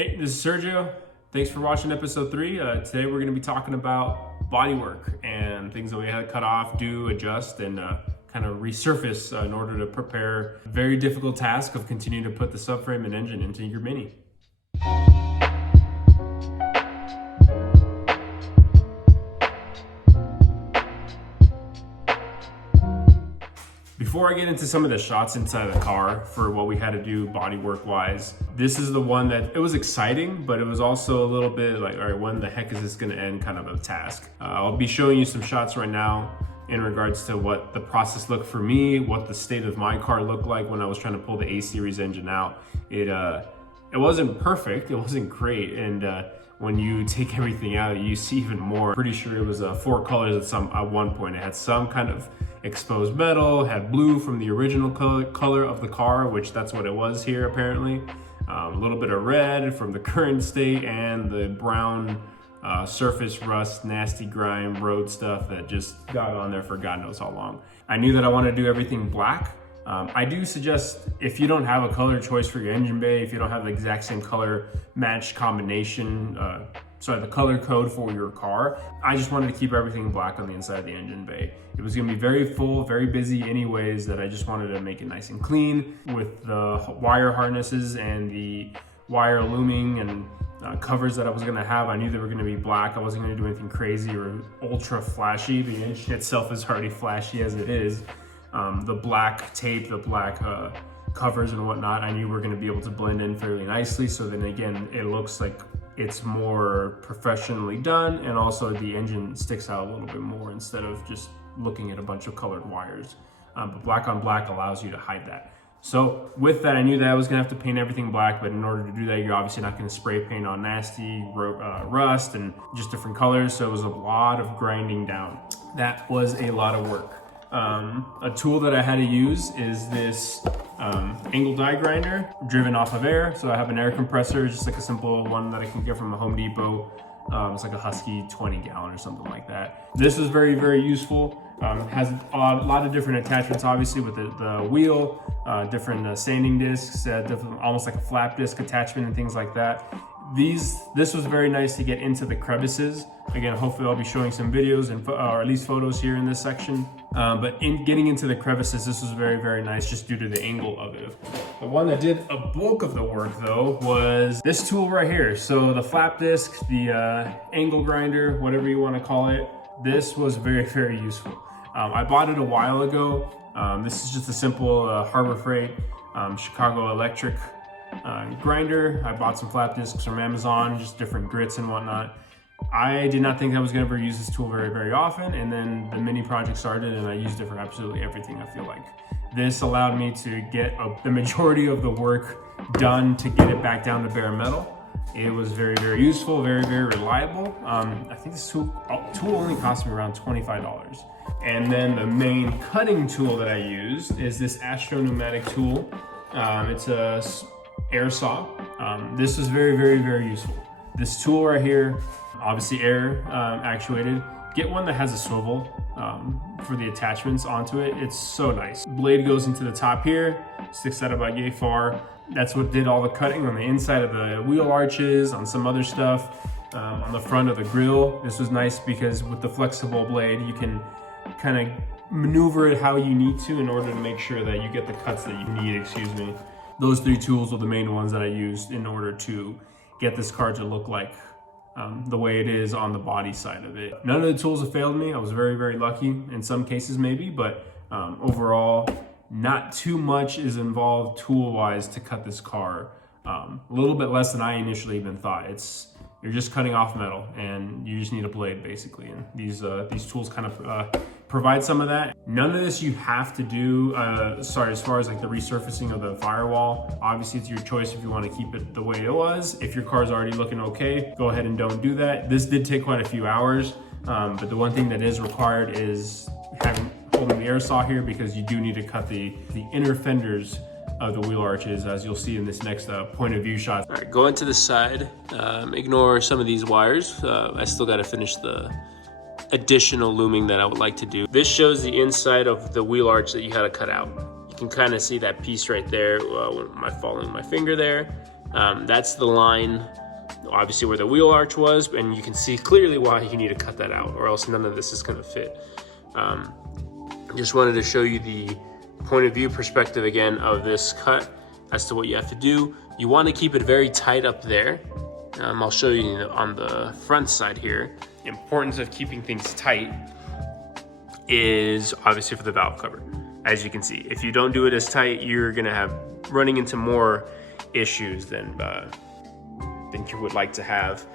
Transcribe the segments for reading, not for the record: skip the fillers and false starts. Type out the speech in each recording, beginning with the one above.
Hey, this is Sergio. Thanks for watching episode 3. Today we're going to be talking about bodywork and things that we had to cut off, do, adjust, and kind of resurface in order to prepare a very difficult task of continuing to put the subframe and engine into your Mini. Before I get into some of the shots inside the car for what we had to do bodywork wise, this is the one that it was exciting, but it was also a little bit like, all right, when the heck is this gonna end kind of a task. I'll be showing you some shots right now in regards to what the process looked for me, what the state of my car looked like when I was trying to pull the A-Series engine out. It wasn't perfect, it wasn't great, and when you take everything out, you see even more. Pretty sure it was 4 colors at one point. It had some kind of exposed metal, had blue from the original color of the car, which that's what it was here apparently. A little bit of red from the current state, and the brown surface rust, nasty grime, road stuff that just got on there for God knows how long. I knew that I wanted to do everything black. I do suggest, if you don't have a color choice for your engine bay, if you don't have the exact same color match combination, the color code for your car, I just wanted to keep everything black on the inside of the engine bay. It was gonna be very full, very busy anyways, that I just wanted to make it nice and clean with the wire harnesses and the wire looming and covers that I was gonna have. I knew they were gonna be black. I wasn't gonna do anything crazy or ultra flashy. The engine itself is already flashy as it is. The black tape, the black covers and whatnot, I knew we're gonna be able to blend in fairly nicely. So then again, it looks like it's more professionally done, and also the engine sticks out a little bit more instead of just looking at a bunch of colored wires. But black on black allows you to hide that. So with that, I knew that I was gonna have to paint everything black, but in order to do that, you're obviously not gonna spray paint on nasty rust and just different colors. So it was a lot of grinding down. That was a lot of work. A tool that I had to use is this angle die grinder driven off of air. So I have an air compressor, just like a simple one that I can get from a Home Depot. It's like a Husky 20 gallon or something like that. This was very, very useful. Has a lot of different attachments, obviously, with the wheel, different sanding discs, almost like a flap disc attachment and things like that. This was very nice to get into the crevices. Again, hopefully I'll be showing some videos or at least photos here in this section. But in getting into the crevices, this was very, very nice just due to the angle of it. The one that did a bulk of the work though was this tool right here. So the flap disc, the angle grinder, whatever you want to call it, this was very, very useful. I bought it a while ago. This is just a simple Harbor Freight Chicago Electric grinder. I bought some flap discs from Amazon, just different grits and whatnot. I did not think I was going to ever use this tool very, very often, and then the mini project started and I used it for absolutely everything, I feel like. This allowed me to get the majority of the work done to get it back down to bare metal. It was very, very useful, very, very reliable. I think this tool only cost me around $25. And then the main cutting tool that I used is this Astro pneumatic tool. It's a air saw. This was very, very, very useful. This tool right here, obviously air actuated. Get one that has a swivel for the attachments onto it. It's so nice. Blade goes into the top here, sticks out about yay far. That's what did all the cutting on the inside of the wheel arches, on some other stuff, on the front of the grill. This was nice because with the flexible blade, you can kind of maneuver it how you need to in order to make sure that you get the cuts that you need, excuse me. Those 3 tools were the main ones that I used in order to get this car to look like the way it is on the body side of it. None of the tools have failed me. I was very, very lucky in some cases maybe, but overall, not too much is involved tool-wise to cut this car. A little bit less than I initially even thought. You're just cutting off metal and you just need a blade basically. And these tools kind of provide some of that. None of this you have to do, as far as like the resurfacing of the firewall. Obviously it's your choice if you want to keep it the way it was. If your car's already looking okay, go ahead and don't do that. This did take quite a few hours, but the one thing that is required is holding the air saw here, because you do need to cut the inner fenders of the wheel arches, as you'll see in this next point of view shot. All right, go into the side, ignore some of these wires. I still got to finish the additional looming that I would like to do. This shows the inside of the wheel arch that you had to cut out. You can kind of see that piece right there, following my finger there. That's the line, obviously, where the wheel arch was, and you can see clearly why you need to cut that out, or else none of this is gonna fit. Just wanted to show you the point of view perspective again of this cut as to what you have to do. You want to keep it very tight up there. I'll show you on the front side here. The importance of keeping things tight is obviously for the valve cover. As you can see, if you don't do it as tight, you're gonna have running into more issues than you would like to have.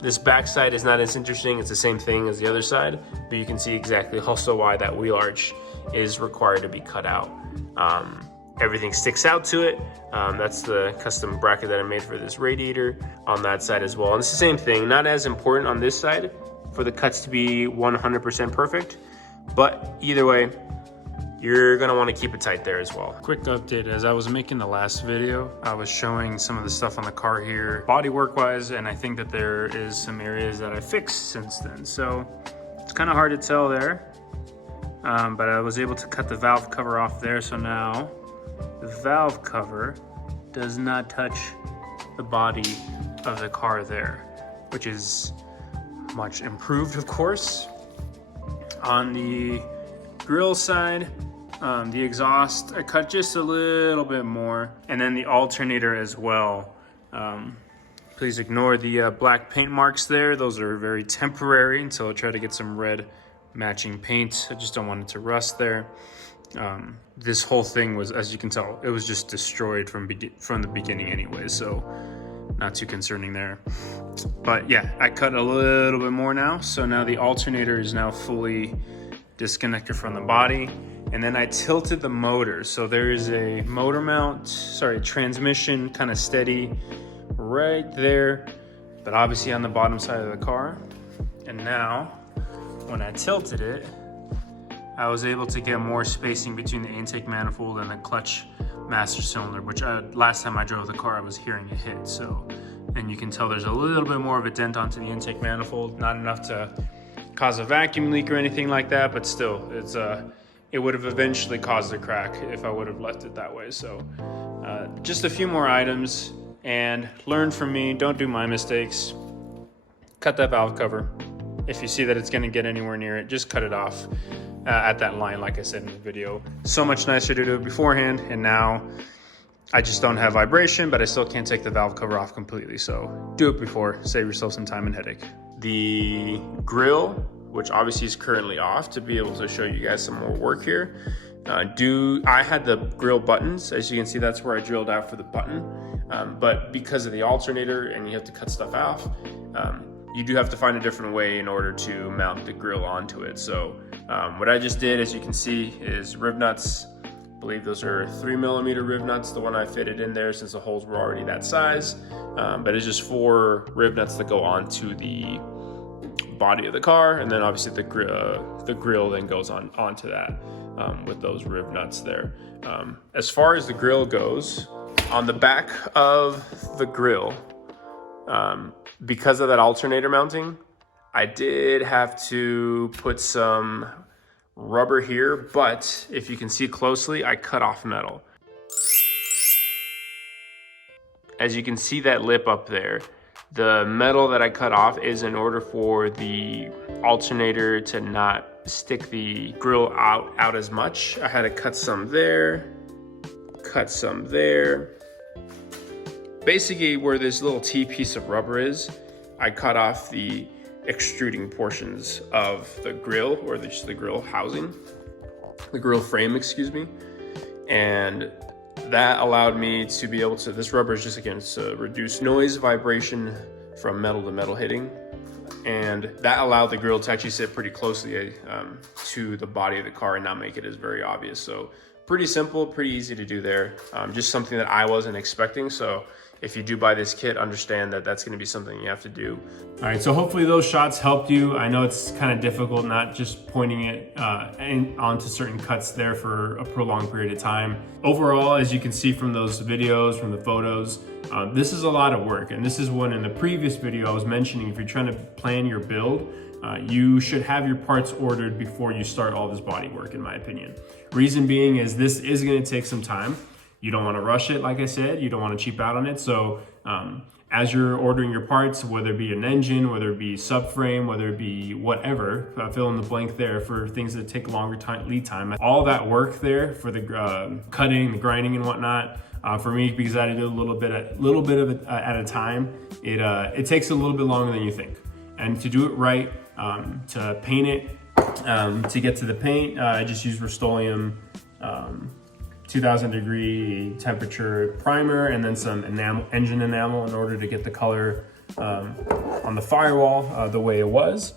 This back side is not as interesting. It's the same thing as the other side, but you can see exactly also why that wheel arch is required to be cut out. Everything sticks out to it. That's the custom bracket that I made for this radiator on that side as well. And it's the same thing, not as important on this side for the cuts to be 100% perfect, but either way, you're gonna wanna keep it tight there as well. Quick update, as I was making the last video, I was showing some of the stuff on the car here, bodywork wise, and I think that there is some areas that I fixed since then. So it's kind of hard to tell there, but I was able to cut the valve cover off there. So now the valve cover does not touch the body of the car there, which is much improved, of course. On the grill side, the exhaust, I cut just a little bit more, and then the alternator as well. Please ignore the black paint marks there. Those are very temporary until I try to get some red matching paint. I just don't want it to rust there. This whole thing was, as you can tell, it was just destroyed from the beginning anyway, so not too concerning there. But yeah, I cut a little bit more now, so now the alternator is now fully disconnected from the body. And then I tilted the motor. So there is a motor mount, transmission kind of steady right there, but obviously on the bottom side of the car. And now when I tilted it, I was able to get more spacing between the intake manifold and the clutch master cylinder, which last time I drove the car, I was hearing it hit. So, and you can tell there's a little bit more of a dent onto the intake manifold, not enough to cause a vacuum leak or anything like that, but still, it would have eventually caused a crack if I would have left it that way. So just a few more items, and learn from me, don't do my mistakes. Cut that valve cover. If you see that it's gonna get anywhere near it, just cut it off at that line, like I said in the video. So much nicer to do it beforehand, and now I just don't have vibration, but I still can't take the valve cover off completely. So do it before, save yourself some time and headache. The grill, which obviously is currently off, to be able to show you guys some more work here. I had the grill buttons, as you can see, that's where I drilled out for the button. But because of the alternator and you have to cut stuff off, you do have to find a different way in order to mount the grill onto it. So what I just did, as you can see, is rib nuts. I believe those are 3mm rib nuts, the one I fitted in there since the holes were already that size. But it's just 4 rib nuts that go onto the body of the car, and then obviously the grill then goes onto that with those rib nuts there. As far as the grill goes, on the back of the grill, because of that alternator mounting, I did have to put some rubber here, but if you can see closely, I cut off metal. As you can see that lip up there, the metal that I cut off is in order for the alternator to not stick the grill out as much. I had to cut some there, cut some there. Basically, where this little T piece of rubber is, I cut off the extruding portions of the grill, or just the grill housing, the grill frame, excuse me. And that allowed me to be able to, this rubber is just again to reduce noise, vibration from metal to metal hitting. And that allowed the grill to actually sit pretty closely to the body of the car and not make it as very obvious. So pretty simple, pretty easy to do there. Just something that I wasn't expecting. So if you do buy this kit, understand that that's gonna be something you have to do. All right, so hopefully those shots helped you. I know it's kind of difficult not just pointing it onto certain cuts there for a prolonged period of time. Overall, as you can see from those videos, from the photos, this is a lot of work. And this is one in the previous video I was mentioning, if you're trying to plan your build, you should have your parts ordered before you start all this body work, in my opinion. Reason being is this is gonna take some time. You don't want to rush it, like I said, you don't want to cheap out on it. So as you're ordering your parts, whether it be an engine, whether it be subframe, whether it be whatever, fill in the blank there for things that take longer lead time. All that work there for the cutting, the grinding and whatnot, for me, because I had to do a little bit of it at a time, it takes a little bit longer than you think. And to do it right, to paint it, to get to the paint, I just use Rust-Oleum 2000 degree temperature primer and then some engine enamel in order to get the color on the firewall the way it was.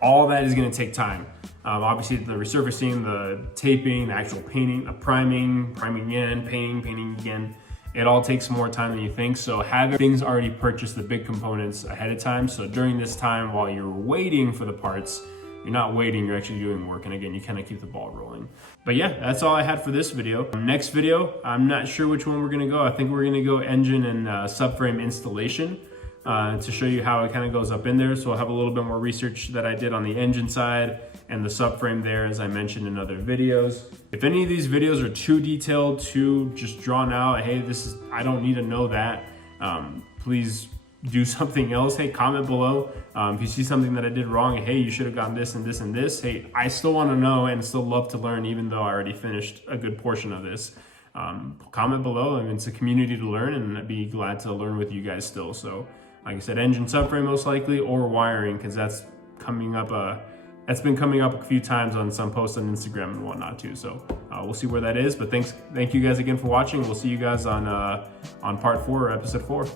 All that is going to take time. Obviously the resurfacing, the taping, the actual painting, the priming again, painting again. It all takes more time than you think. So have things already purchased, the big components ahead of time. So during this time, while you're waiting for the parts, you're not waiting, you're actually doing work. And again, you kind of keep the ball rolling. But yeah, that's all I had for this video. Next video, I'm not sure which one we're gonna go. I think we're gonna go engine and subframe installation to show you how it kind of goes up in there. So I'll have a little bit more research that I did on the engine side and the subframe there, as I mentioned in other videos. If any of these videos are too detailed, too just drawn out, hey, I don't need to know that, please do something else. Hey, comment below. If you see something that I did wrong, hey, you should have gotten this and this and this. Hey, I still want to know and still love to learn, even though I already finished a good portion of this. Comment below. I mean, it's a community to learn, and I'd be glad to learn with you guys still. So, like I said, engine subframe most likely, or wiring, because that's coming up. That's been coming up a few times on some posts on Instagram and whatnot too. So we'll see where that is. But thank you guys again for watching. We'll see you guys on part 4 or episode 4.